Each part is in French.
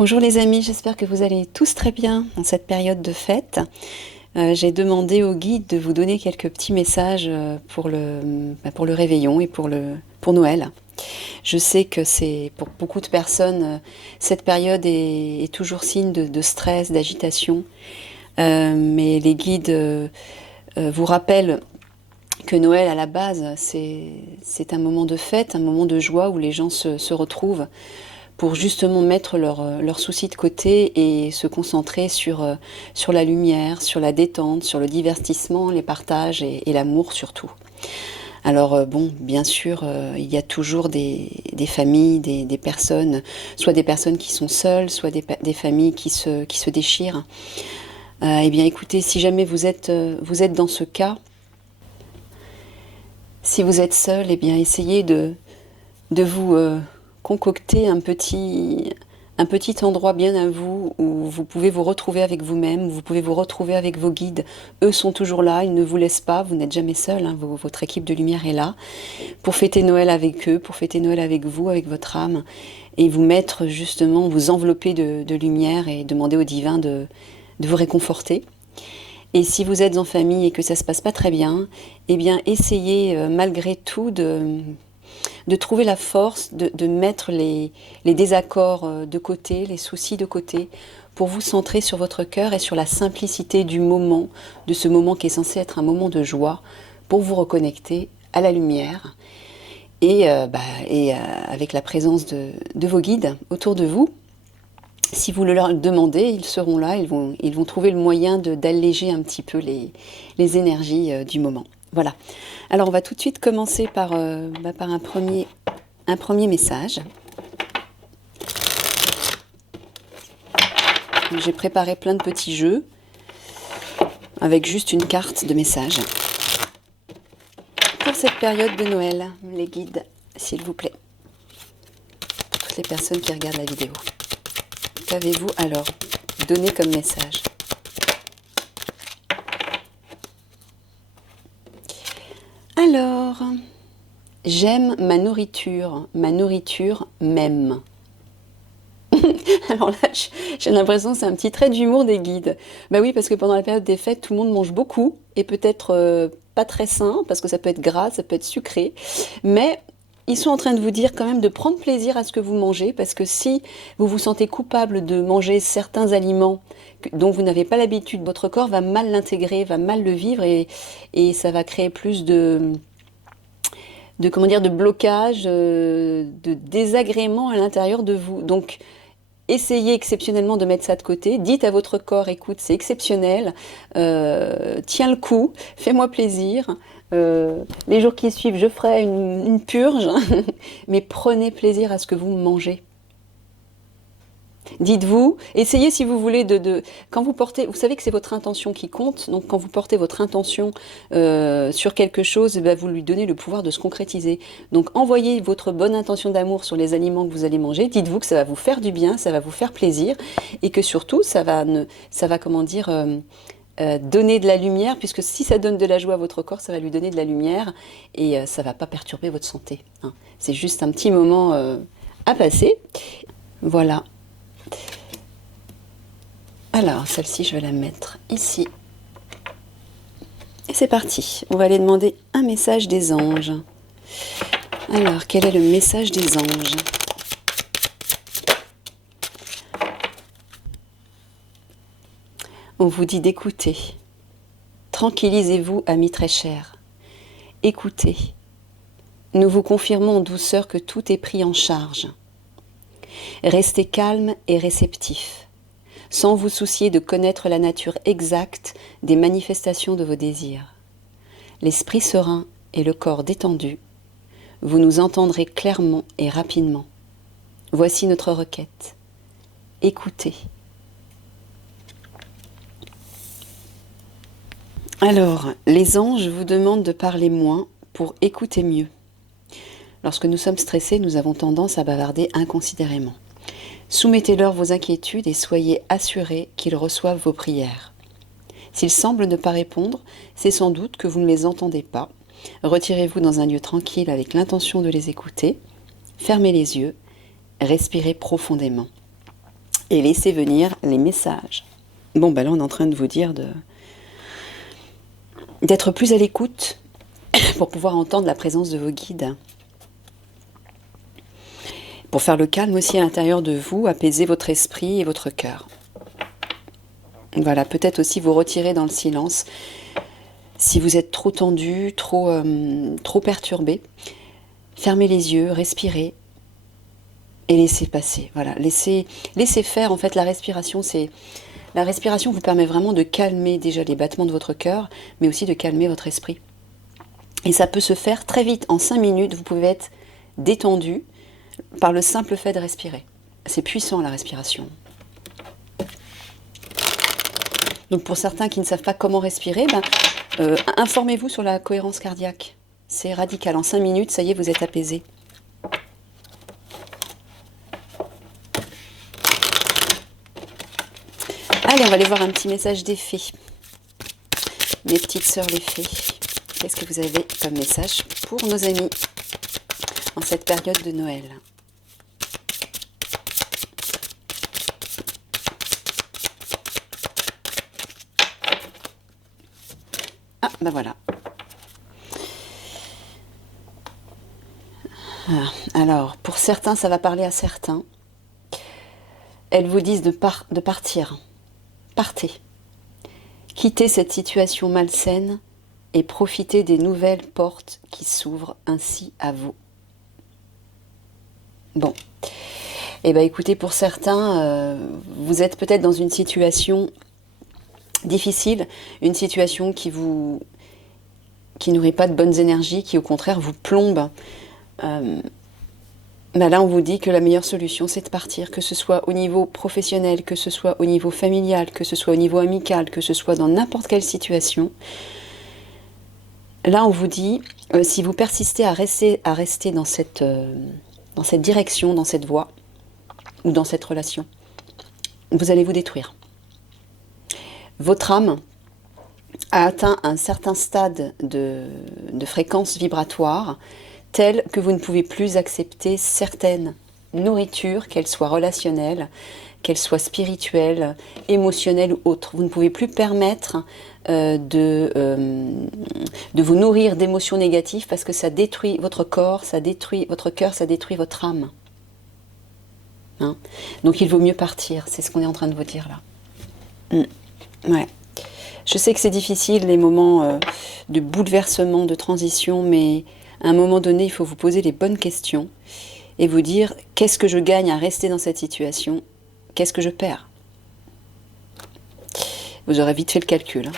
Bonjour les amis, j'espère que vous allez tous très bien en cette période de fête. J'ai demandé au guide de vous donner quelques petits messages pour le réveillon et pour Noël. Je sais que c'est pour beaucoup de personnes, cette période est toujours signe de stress, d'agitation. Mais les guides vous rappellent que Noël, à la base, c'est un moment de fête, un moment de joie où les gens se retrouvent pour justement mettre leurs soucis de côté et se concentrer sur la lumière, sur la détente, sur le divertissement, les partages et l'amour surtout. Alors bon, bien sûr, il y a toujours des familles, des personnes, soit des personnes qui sont seules, soit des familles qui se déchirent. Eh bien écoutez, si jamais vous êtes dans ce cas, si vous êtes seul, eh bien essayez de vous concocter un petit endroit bien à vous où vous pouvez vous retrouver avec vous-même, où vous pouvez vous retrouver avec vos guides. Eux sont toujours là, ils ne vous laissent pas, vous n'êtes jamais seul, hein, votre équipe de lumière est là pour fêter Noël avec eux, pour fêter Noël avec vous, avec votre âme, et vous mettre justement, vous envelopper de lumière et demander au divin de vous réconforter. Et si vous êtes en famille et que ça se passe pas très bien, eh bien essayez malgré tout de trouver la force de mettre les désaccords de côté, les soucis de côté, pour vous centrer sur votre cœur et sur la simplicité du moment, de ce moment qui est censé être un moment de joie, pour vous reconnecter à la lumière et avec la présence de vos guides autour de vous. Si vous le leur demandez, ils seront là, ils vont trouver le moyen d'alléger un petit peu les énergies du moment. Voilà. Alors on va tout de suite commencer par un premier message. J'ai préparé plein de petits jeux avec juste une carte de message. Pour cette période de Noël, les guides, s'il vous plaît. Pour toutes les personnes qui regardent la vidéo. Qu'avez-vous alors donné comme message? Alors, j'aime ma nourriture m'aime. Alors là, j'ai l'impression que c'est un petit trait d'humour des guides. Bah oui, parce que pendant la période des fêtes, tout le monde mange beaucoup et peut-être pas très sain, parce que ça peut être gras, ça peut être sucré, mais ils sont en train de vous dire quand même de prendre plaisir à ce que vous mangez, parce que si vous vous sentez coupable de manger certains aliments dont vous n'avez pas l'habitude, votre corps va mal l'intégrer, va mal le vivre et ça va créer plus de blocage, de désagrément à l'intérieur de vous. Donc, essayez exceptionnellement de mettre ça de côté. Dites à votre corps, écoute, c'est exceptionnel, tiens le coup, fais-moi plaisir. Les jours qui suivent, je ferai une purge, mais prenez plaisir à ce que vous mangez. Dites-vous, essayez si vous voulez quand vous portez, vous savez que c'est votre intention qui compte, donc quand vous portez votre intention sur quelque chose, eh bien, vous lui donnez le pouvoir de se concrétiser. Donc envoyez votre bonne intention d'amour sur les aliments que vous allez manger, dites-vous que ça va vous faire du bien, ça va vous faire plaisir, et que surtout ça va donner de la lumière, puisque si ça donne de la joie à votre corps, ça va lui donner de la lumière, et ça ne va pas perturber votre santé, hein. C'est juste un petit moment à passer. Voilà. Alors, celle-ci, je vais la mettre ici. Et c'est parti. On va aller demander un message des anges. Alors, quel est le message des anges? On vous dit d'écouter. Tranquillisez-vous, amis très chers. Écoutez. Nous vous confirmons en douceur que tout est pris en charge. Restez calme et réceptif, sans vous soucier de connaître la nature exacte des manifestations de vos désirs. L'esprit serein et le corps détendu, vous nous entendrez clairement et rapidement. Voici notre requête. Écoutez. Alors, les anges vous demandent de parler moins pour écouter mieux. Lorsque nous sommes stressés, nous avons tendance à bavarder inconsidérément. Soumettez-leur vos inquiétudes et soyez assurés qu'ils reçoivent vos prières. S'ils semblent ne pas répondre, c'est sans doute que vous ne les entendez pas. Retirez-vous dans un lieu tranquille avec l'intention de les écouter. Fermez les yeux, respirez profondément. et laissez venir les messages. Bon, ben là, on est en train de vous dire d'être plus à l'écoute pour pouvoir entendre la présence de vos guides. Pour faire le calme aussi à l'intérieur de vous, apaiser votre esprit et votre cœur. Voilà, peut-être aussi vous retirer dans le silence. Si vous êtes trop tendu, trop perturbé, fermez les yeux, respirez et laissez passer. Voilà, laissez faire. En fait, la respiration vous permet vraiment de calmer déjà les battements de votre cœur, mais aussi de calmer votre esprit. Et ça peut se faire très vite. En 5 minutes, vous pouvez être détendu par le simple fait de respirer. C'est puissant la respiration. Donc pour certains qui ne savent pas comment respirer, informez-vous sur la cohérence cardiaque. C'est radical. En 5 minutes, ça y est, vous êtes apaisé. Allez, on va aller voir un petit message des fées. Mes petites sœurs les fées. Qu'est-ce que vous avez comme message pour nos amis en cette période de Noël ? Ah, ben voilà. Alors, pour certains, ça va parler à certains. Elles vous disent de partir. Partez. Quittez cette situation malsaine et profitez des nouvelles portes qui s'ouvrent ainsi à vous. Bon. Eh bien, écoutez, pour certains, vous êtes peut-être dans une situation difficile, une situation qui nourrit pas de bonnes énergies, qui au contraire vous plombe. Là, on vous dit que la meilleure solution, c'est de partir, que ce soit au niveau professionnel, que ce soit au niveau familial, que ce soit au niveau amical, que ce soit dans n'importe quelle situation. Là, on vous dit, si vous persistez à rester dans cette direction, dans cette voie, ou dans cette relation, vous allez vous détruire. Votre âme a atteint un certain stade de fréquence vibratoire telle que vous ne pouvez plus accepter certaines nourritures, qu'elles soient relationnelles, qu'elles soient spirituelles, émotionnelles ou autres. Vous ne pouvez plus permettre de vous nourrir d'émotions négatives parce que ça détruit votre corps, ça détruit votre cœur, ça détruit votre âme. Hein? Donc il vaut mieux partir, c'est ce qu'on est en train de vous dire là. Ouais. Je sais que c'est difficile les moments de bouleversement, de transition, mais à un moment donné, il faut vous poser les bonnes questions et vous dire qu'est-ce que je gagne à rester dans cette situation, qu'est-ce que je perds. Vous aurez vite fait le calcul. Hein.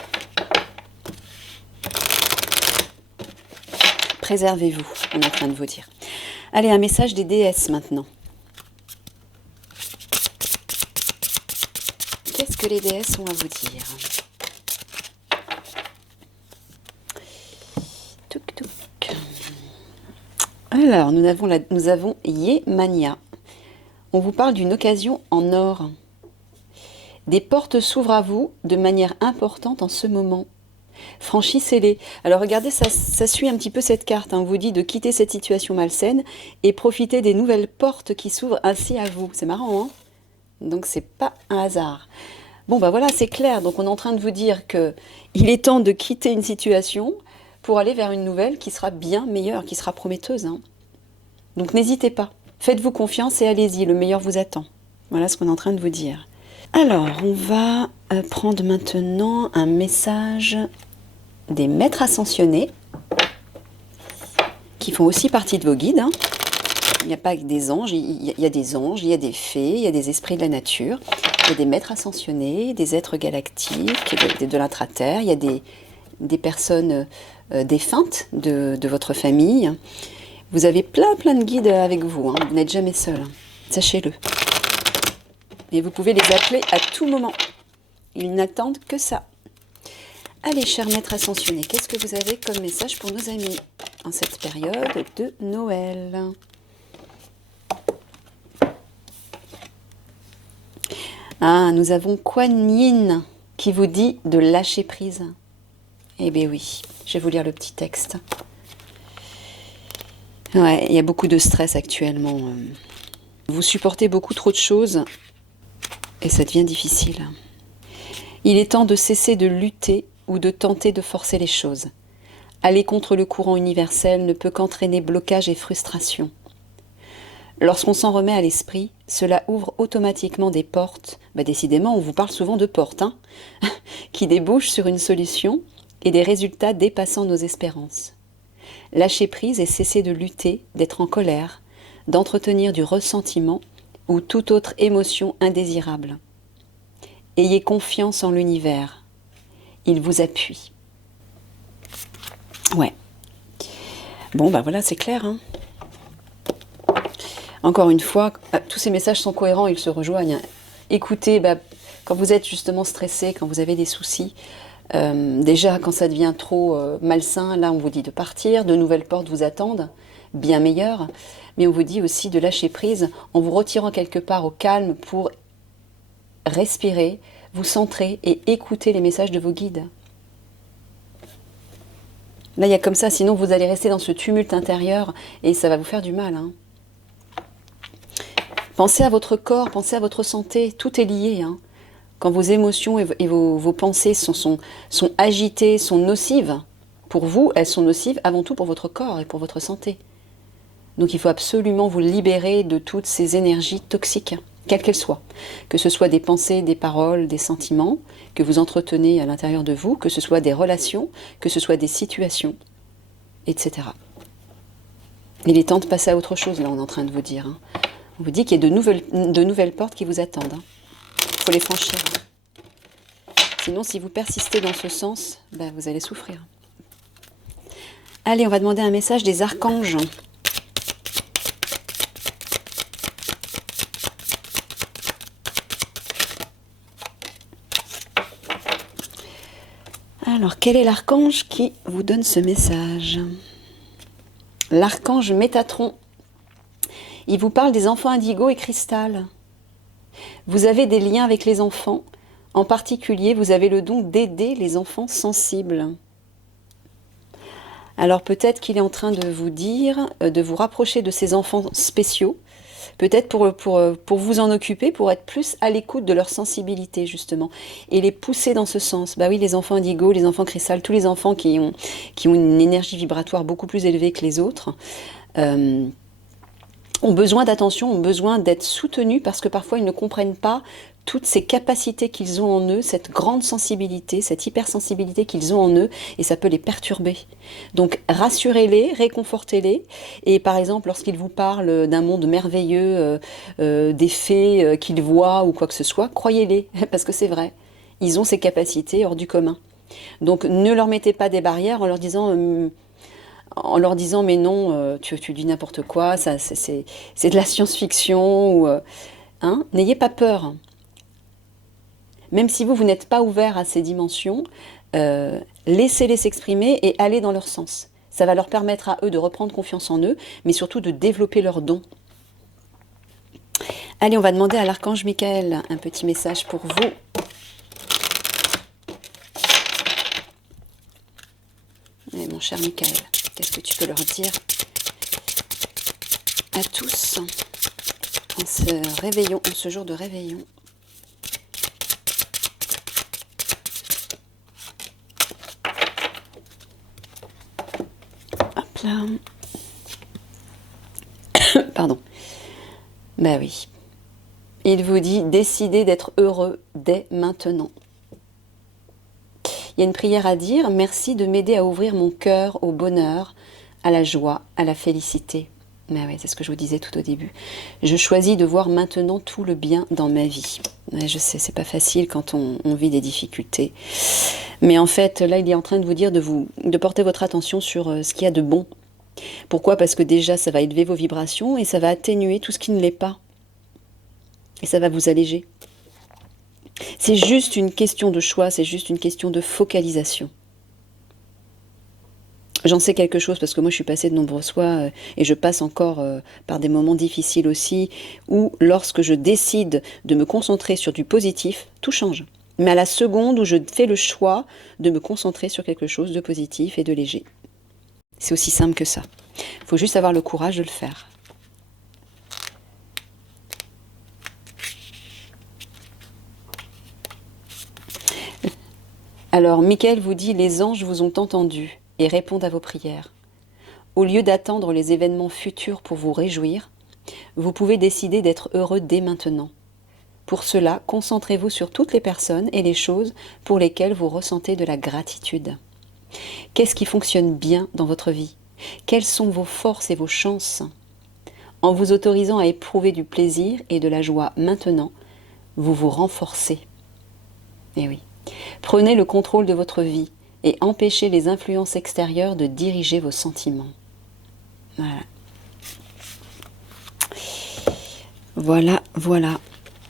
Préservez-vous, on est en train de vous dire. Allez, un message des déesses maintenant. Qu'est-ce que les déesses ont à vous dire ? Touk touk. Alors, nous avons Yemania. On vous parle d'une occasion en or. Des portes s'ouvrent à vous de manière importante en ce moment. Franchissez-les. Alors regardez, ça suit un petit peu cette carte. Hein. On vous dit de quitter cette situation malsaine et profiter des nouvelles portes qui s'ouvrent ainsi à vous. C'est marrant, hein ? Donc c'est pas un hasard. Bon, voilà, c'est clair. Donc on est en train de vous dire que il est temps de quitter une situation pour aller vers une nouvelle qui sera bien meilleure, qui sera prometteuse. Hein. Donc n'hésitez pas. Faites-vous confiance et allez-y, le meilleur vous attend. Voilà ce qu'on est en train de vous dire. Alors, on va prendre maintenant un message des maîtres ascensionnés qui font aussi partie de vos guides. Hein. Il n'y a pas que des anges, il y a des anges, il y a des fées, il y a des esprits de la nature, il y a des maîtres ascensionnés, des êtres galactiques, de l'intraterre, il y a des personnes défuntes de votre famille. Vous avez plein de guides avec vous, hein. Vous n'êtes jamais seul, hein. Sachez-le. Et vous pouvez les appeler à tout moment. Ils n'attendent que ça. Allez, chers maîtres ascensionnés, qu'est-ce que vous avez comme message pour nos amis en cette période de Noël ? Ah, nous avons Kuan Yin qui vous dit de lâcher prise. Eh bien oui, je vais vous lire le petit texte. Ouais, il y a beaucoup de stress actuellement. Vous supportez beaucoup trop de choses Et ça devient difficile. Il est temps de cesser de lutter ou de tenter de forcer les choses. Aller contre le courant universel ne peut qu'entraîner blocage et frustration. Lorsqu'on s'en remet à l'esprit, cela ouvre automatiquement des portes, décidément on vous parle souvent de portes, qui débouchent sur une solution et des résultats dépassant nos espérances. Lâcher prise et cesser de lutter, d'être en colère, d'entretenir du ressentiment ou toute autre émotion indésirable. Ayez confiance en l'univers. Il vous appuie. Ouais. Bon, voilà, c'est clair. Encore une fois, tous ces messages sont cohérents, ils se rejoignent. Écoutez, quand vous êtes justement stressé, quand vous avez des soucis, déjà quand ça devient trop malsain, là on vous dit de partir, de nouvelles portes vous attendent, bien meilleures, mais on vous dit aussi de lâcher prise en vous retirant quelque part au calme pour respirer, vous centrer et écouter les messages de vos guides. Là, il y a comme ça, sinon vous allez rester dans ce tumulte intérieur et ça va vous faire du mal. Pensez à votre corps, pensez à votre santé, tout est lié. Quand vos émotions et vos pensées sont agitées, sont nocives, pour vous, elles sont nocives avant tout pour votre corps et pour votre santé. Donc il faut absolument vous libérer de toutes ces énergies toxiques, quelles qu'elles soient. Que ce soit des pensées, des paroles, des sentiments que vous entretenez à l'intérieur de vous, que ce soit des relations, que ce soit des situations, etc. Il est temps de passer à autre chose, là on est en train de vous dire. On vous dit qu'il y a de nouvelles portes qui vous attendent. Il faut les franchir. Sinon, si vous persistez dans ce sens, vous allez souffrir. Allez, on va demander un message des archanges. Alors, quel est l'archange qui vous donne ce message? L'archange Métatron. Il vous parle des enfants indigo et cristal. Vous avez des liens avec les enfants. En particulier, vous avez le don d'aider les enfants sensibles. Alors peut-être qu'il est en train de vous dire de vous rapprocher de ces enfants spéciaux, peut-être pour vous en occuper, pour être plus à l'écoute de leur sensibilité justement, et les pousser dans ce sens. Oui, les enfants indigo, les enfants cristal, tous les enfants qui ont une énergie vibratoire beaucoup plus élevée que les autres, ont besoin d'attention, ont besoin d'être soutenus parce que parfois ils ne comprennent pas toutes ces capacités qu'ils ont en eux, cette grande sensibilité, cette hypersensibilité qu'ils ont en eux, et ça peut les perturber. Donc rassurez-les, réconfortez-les, et par exemple lorsqu'ils vous parlent d'un monde merveilleux, des fées qu'ils voient ou quoi que ce soit, croyez-les, parce que c'est vrai, ils ont ces capacités hors du commun. Donc ne leur mettez pas des barrières en leur disant mais non, tu dis n'importe quoi, ça c'est de la science-fiction, n'ayez pas peur. Même si vous n'êtes pas ouvert à ces dimensions, laissez-les s'exprimer et allez dans leur sens. Ça va leur permettre à eux de reprendre confiance en eux, mais surtout de développer leurs dons. Allez, on va demander à l'archange Michael un petit message pour vous. Et mon cher Michael, qu'est-ce que tu peux leur dire à tous en ce jour de réveillon? Hop là. Pardon. Oui. Il vous dit, décidez d'être heureux dès maintenant. Il y a une prière à dire, merci de m'aider à ouvrir mon cœur au bonheur, à la joie, à la félicité. Oui, c'est ce que je vous disais tout au début. Je choisis de voir maintenant tout le bien dans ma vie. Je sais, c'est pas facile quand on vit des difficultés. Mais en fait, là, il est en train de vous dire de porter votre attention sur ce qu'il y a de bon. Pourquoi? Parce que déjà, ça va élever vos vibrations et ça va atténuer tout ce qui ne l'est pas. Et ça va vous alléger. C'est juste une question de choix, c'est juste une question de focalisation. J'en sais quelque chose parce que moi je suis passée de nombreuses fois et je passe encore par des moments difficiles aussi où lorsque je décide de me concentrer sur du positif, tout change. Mais à la seconde où je fais le choix de me concentrer sur quelque chose de positif et de léger. C'est aussi simple que ça. Il faut juste avoir le courage de le faire. Alors, Michael vous dit, les anges vous ont entendu et répondent à vos prières. Au lieu d'attendre les événements futurs pour vous réjouir, vous pouvez décider d'être heureux dès maintenant. Pour cela, concentrez-vous sur toutes les personnes et les choses pour lesquelles vous ressentez de la gratitude. Qu'est-ce qui fonctionne bien dans votre vie? Quelles sont vos forces et vos chances? En vous autorisant à éprouver du plaisir et de la joie maintenant, vous vous renforcez. Eh oui. Prenez le contrôle de votre vie et empêchez les influences extérieures de diriger vos sentiments. Voilà. Voilà, voilà.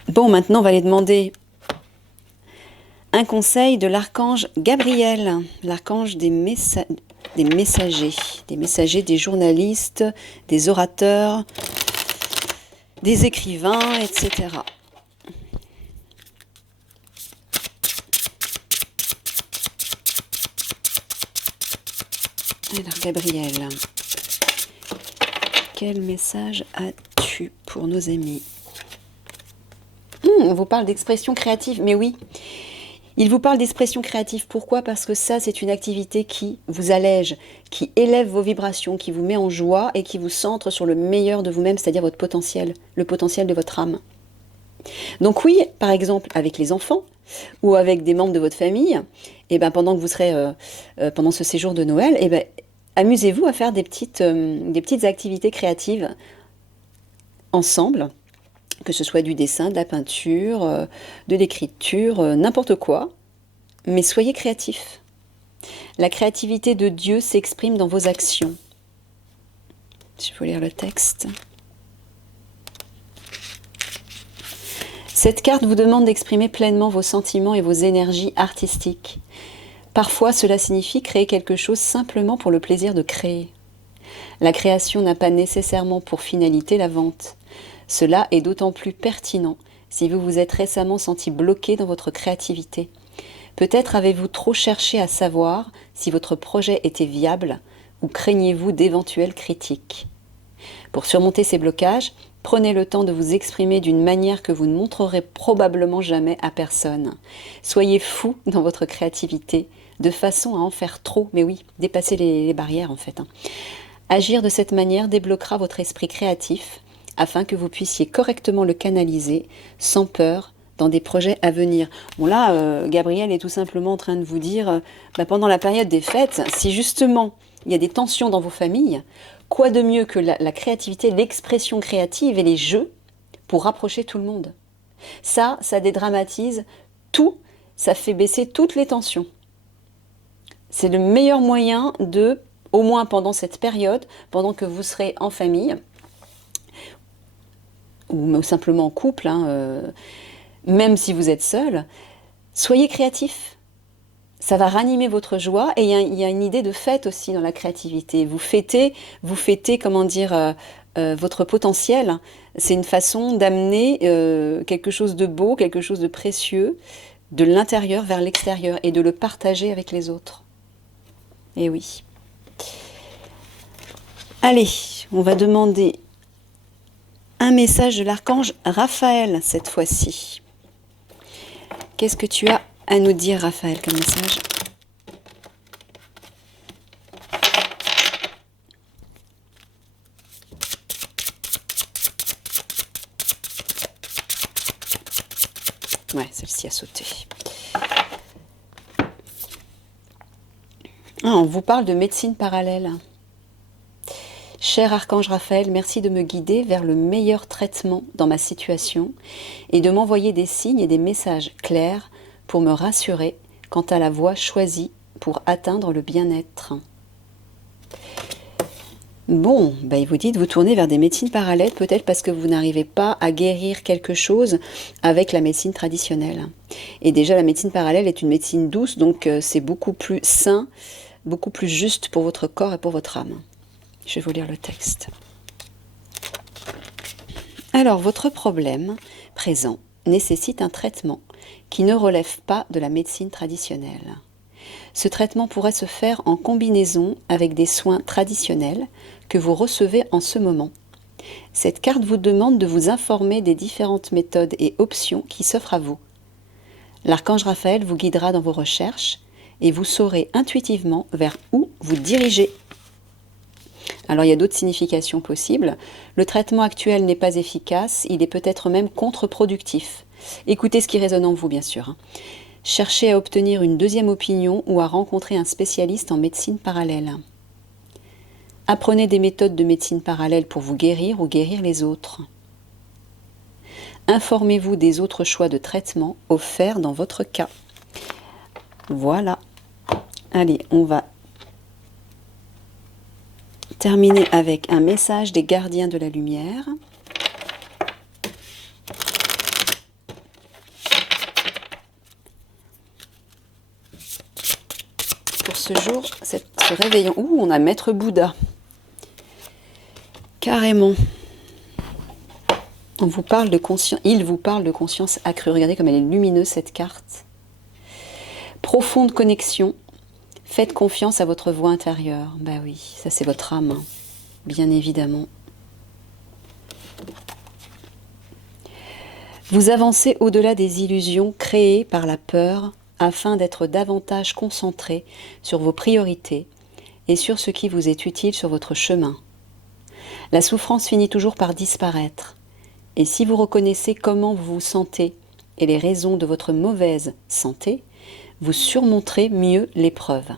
Bon, maintenant, on va aller demander un conseil de l'archange Gabriel, l'archange des messagers, des journalistes, des orateurs, des écrivains, etc. Alors, Gabriel, quel message as-tu pour nos amis? On vous parle d'expression créative, mais oui, il vous parle d'expression créative. Pourquoi? Parce que ça, c'est une activité qui vous allège, qui élève vos vibrations, qui vous met en joie et qui vous centre sur le meilleur de vous-même, c'est-à-dire votre potentiel, le potentiel de votre âme. Donc oui, par exemple, avec les enfants ou avec des membres de votre famille, et ben pendant que vous serez pendant ce séjour de Noël, et ben amusez-vous à faire des petites activités créatives ensemble, que ce soit du dessin, de la peinture, de l'écriture, n'importe quoi, mais soyez créatifs. La créativité de Dieu s'exprime dans vos actions. Je vais lire le texte. Cette carte vous demande d'exprimer pleinement vos sentiments et vos énergies artistiques. Parfois, cela signifie créer quelque chose simplement pour le plaisir de créer. La création n'a pas nécessairement pour finalité la vente. Cela est d'autant plus pertinent si vous vous êtes récemment senti bloqué dans votre créativité. Peut-être avez-vous trop cherché à savoir si votre projet était viable ou craignez-vous d'éventuelles critiques. Pour surmonter ces blocages, prenez le temps de vous exprimer d'une manière que vous ne montrerez probablement jamais à personne. Soyez fou dans votre créativité, de façon à en faire trop, mais oui, dépasser les barrières en fait. Agir de cette manière débloquera votre esprit créatif, afin que vous puissiez correctement le canaliser, sans peur, dans des projets à venir. Bon là, Gabriel est tout simplement en train de vous dire, pendant la période des fêtes, si justement il y a des tensions dans vos familles, quoi de mieux que la créativité, l'expression créative et les jeux pour rapprocher tout le monde. Ça dédramatise tout, ça fait baisser toutes les tensions. C'est le meilleur moyen de, au moins pendant cette période, pendant que vous serez en famille, ou simplement en couple, même si vous êtes seul, soyez créatif. Ça va ranimer votre joie et il y a une idée de fête aussi dans la créativité. Vous fêtez, comment dire, votre potentiel. C'est une façon d'amener quelque chose de beau, quelque chose de précieux, de l'intérieur vers l'extérieur et de le partager avec les autres. Et oui. Allez, on va demander un message de l'archange Raphaël cette fois-ci. Qu'est-ce que tu as à nous dire, Raphaël, comme message? Ouais, celle-ci a sauté. On vous parle de médecine parallèle. Cher archange Raphaël, merci de me guider vers le meilleur traitement dans ma situation et de m'envoyer des signes et des messages clairs pour me rassurer quant à la voie choisie pour atteindre le bien-être. Bon, il vous dit de vous tourner vers des médecines parallèles, peut-être parce que vous n'arrivez pas à guérir quelque chose avec la médecine traditionnelle. Et déjà, la médecine parallèle est une médecine douce, donc c'est beaucoup plus sain, beaucoup plus juste pour votre corps et pour votre âme. Je vais vous lire le texte. Alors, votre problème présent nécessite un traitement qui ne relève pas de la médecine traditionnelle. Ce traitement pourrait se faire en combinaison avec des soins traditionnels que vous recevez en ce moment. Cette carte vous demande de vous informer des différentes méthodes et options qui s'offrent à vous. L'archange Raphaël vous guidera dans vos recherches et vous saurez intuitivement vers où vous dirigez. Alors il y a d'autres significations possibles. Le traitement actuel n'est pas efficace, il est peut-être même contre-productif. Écoutez ce qui résonne en vous, bien sûr. Cherchez à obtenir une deuxième opinion ou à rencontrer un spécialiste en médecine parallèle. Apprenez des méthodes de médecine parallèle pour vous guérir ou guérir les autres. Informez-vous des autres choix de traitement offerts dans votre cas. Voilà. Allez, on va terminer avec un message des gardiens de la lumière. Pour ce jour, ce réveillon. Ouh, on a Maître Bouddha. Carrément. On vous parle de conscience. Il vous parle de conscience accrue. Regardez comme elle est lumineuse cette carte. Profonde connexion. Faites confiance à votre voix intérieure. Bah oui, ça c'est votre âme, hein, bien évidemment. Vous avancez au-delà des illusions créées par la peur afin d'être davantage concentré sur vos priorités et sur ce qui vous est utile sur votre chemin. La souffrance finit toujours par disparaître. Et si vous reconnaissez comment vous vous sentez et les raisons de votre mauvaise santé, vous surmonterez mieux l'épreuve.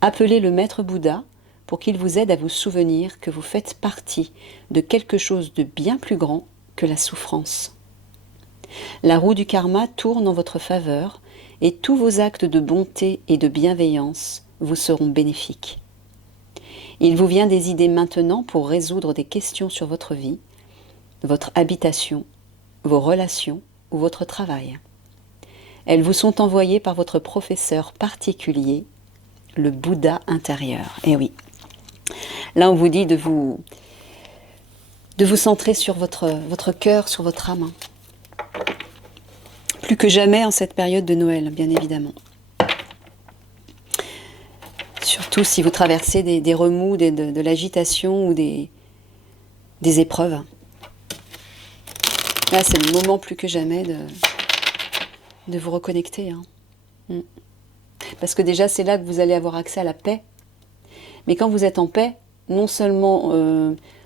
Appelez le Maître Bouddha pour qu'il vous aide à vous souvenir que vous faites partie de quelque chose de bien plus grand que la souffrance. La roue du karma tourne en votre faveur et tous vos actes de bonté et de bienveillance vous seront bénéfiques. Il vous vient des idées maintenant pour résoudre des questions sur votre vie, votre habitation, vos relations ou votre travail. Elles vous sont envoyées par votre professeur particulier, le Bouddha intérieur. Eh oui, là on vous dit de vous centrer sur votre cœur, sur votre âme. Plus que jamais en cette période de Noël, bien évidemment. Surtout si vous traversez des remous, de l'agitation ou des épreuves. Là, c'est le moment plus que jamais de vous reconnecter. Hein. Parce que déjà, c'est là que vous allez avoir accès à la paix. Mais quand vous êtes en paix, non seulement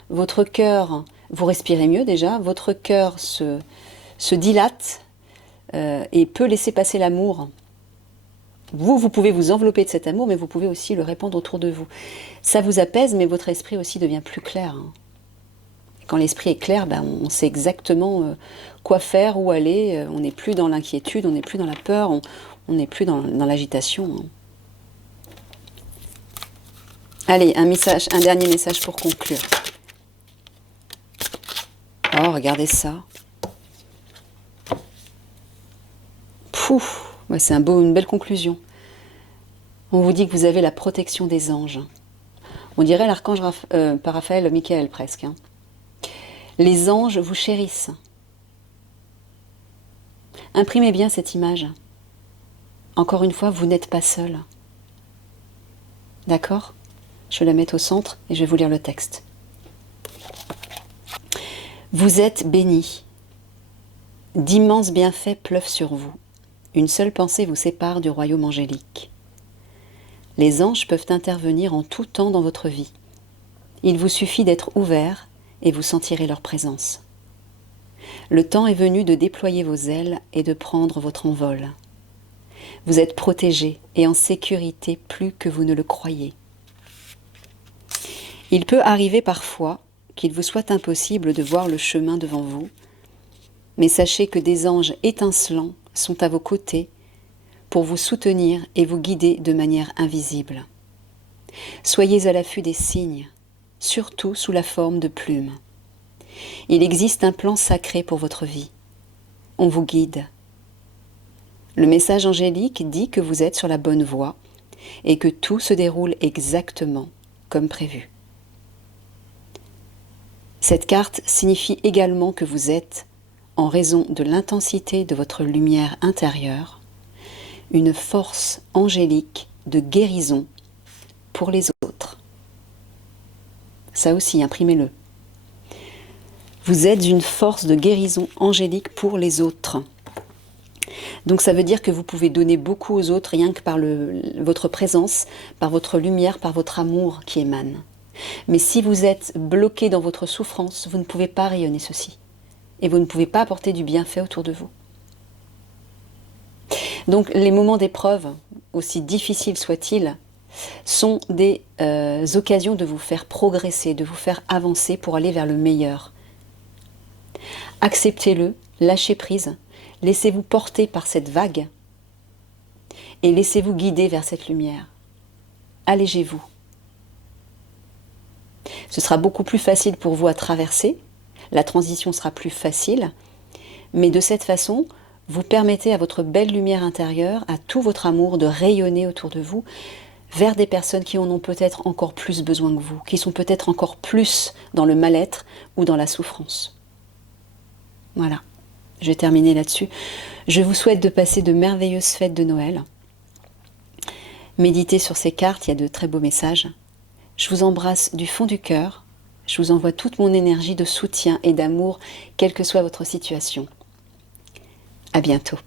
votre cœur, vous respirez mieux déjà, votre cœur se dilate et peut laisser passer l'amour. Vous pouvez vous envelopper de cet amour, mais vous pouvez aussi le répandre autour de vous. Ça vous apaise, mais votre esprit aussi devient plus clair. Hein. Quand l'esprit est clair, on sait exactement quoi faire, où aller. On n'est plus dans l'inquiétude, on n'est plus dans la peur, on n'est plus dans l'agitation. Hein. Allez, un dernier message pour conclure. Oh, regardez ça. Pouf, ouais, c'est une belle conclusion. On vous dit que vous avez la protection des anges. On dirait l'archange Raphaël, Michael presque. Hein. Les anges vous chérissent. Imprimez bien cette image. Encore une fois, vous n'êtes pas seul. D'accord ? Je vais la mettre au centre et je vais vous lire le texte. Vous êtes bénis. D'immenses bienfaits pleuvent sur vous. Une seule pensée vous sépare du royaume angélique. Les anges peuvent intervenir en tout temps dans votre vie. Il vous suffit d'être ouvert et vous sentirez leur présence. Le temps est venu de déployer vos ailes et de prendre votre envol. Vous êtes protégé et en sécurité plus que vous ne le croyez. Il peut arriver parfois qu'il vous soit impossible de voir le chemin devant vous, mais sachez que des anges étincelants sont à vos côtés pour vous soutenir et vous guider de manière invisible. Soyez à l'affût des signes, surtout sous la forme de plumes. Il existe un plan sacré pour votre vie. On vous guide. Le message angélique dit que vous êtes sur la bonne voie et que tout se déroule exactement comme prévu. Cette carte signifie également que vous êtes, en raison de l'intensité de votre lumière intérieure, une force angélique de guérison pour les autres. Ça aussi, imprimez-le. Vous êtes une force de guérison angélique pour les autres. Donc ça veut dire que vous pouvez donner beaucoup aux autres rien que par votre présence, par votre lumière, par votre amour qui émane. Mais si vous êtes bloqué dans votre souffrance, vous ne pouvez pas rayonner ceci. Et vous ne pouvez pas apporter du bienfait autour de vous. Donc les moments d'épreuve, aussi difficiles soient-ils, sont des occasions de vous faire progresser, de vous faire avancer pour aller vers le meilleur. Acceptez-le, lâchez prise, laissez-vous porter par cette vague et laissez-vous guider vers cette lumière. Allégez-vous. Ce sera beaucoup plus facile pour vous à traverser, la transition sera plus facile, mais de cette façon, vous permettez à votre belle lumière intérieure, à tout votre amour de rayonner autour de vous, vers des personnes qui en ont peut-être encore plus besoin que vous, qui sont peut-être encore plus dans le mal-être ou dans la souffrance. Voilà, je vais terminer là-dessus. Je vous souhaite de passer de merveilleuses fêtes de Noël. Méditez sur ces cartes, il y a de très beaux messages. Je vous embrasse du fond du cœur. Je vous envoie toute mon énergie de soutien et d'amour, quelle que soit votre situation. À bientôt.